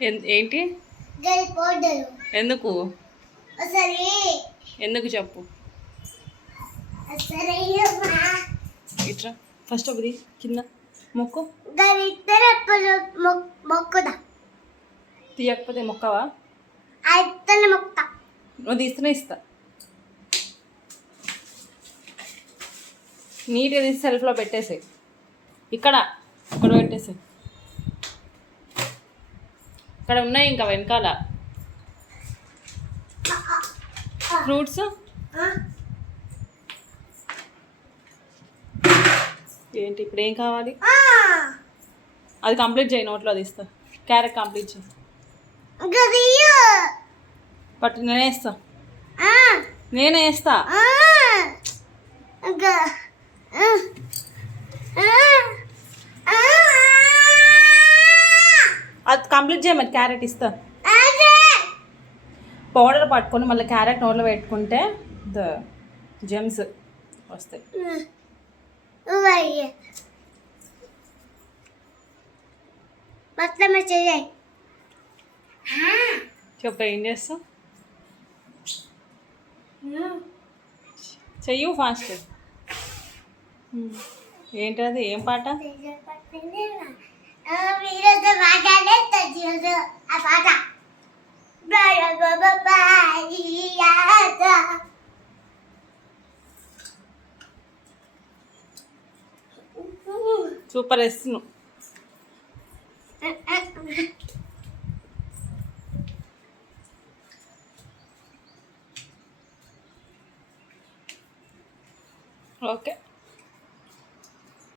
ఏంటి ఎందుకు ఎందుకు చెప్పు ఇట్రా ఫస్ట్ ఒకటి కింద మొక్కు తీయకపోతే మొక్కవా నువ్వు తీస్తూనే ఇస్తా నీట్గా తీసి సెల్ఫ్లో పెట్టేసాయి ఇక్కడ పెట్టేసాయి ఇక్కడ ఉన్నాయి ఇంకా వెనకాల ఫ్రూట్స్ ఏంటి ఇప్పుడు ఏం కావాలి అది కంప్లీట్ చేయి నోట్లో అది ఇస్తా క్యారెట్ కంప్లీట్ చేయి బట్ నేనే వేస్తా అది కంప్లీట్ చేయ మరి క్యారెట్ ఇస్తా పౌడర్ పట్టుకొని మళ్ళీ క్యారెట్ నోట్లో పెట్టుకుంటే జెమ్స్ వస్తాయి చెప్ప ఏం చేస్తావు చెయ్యు ఫాస్ట్ ఏంటది ఏం పాట సూపర్ వేస్తున్నావు ఓకే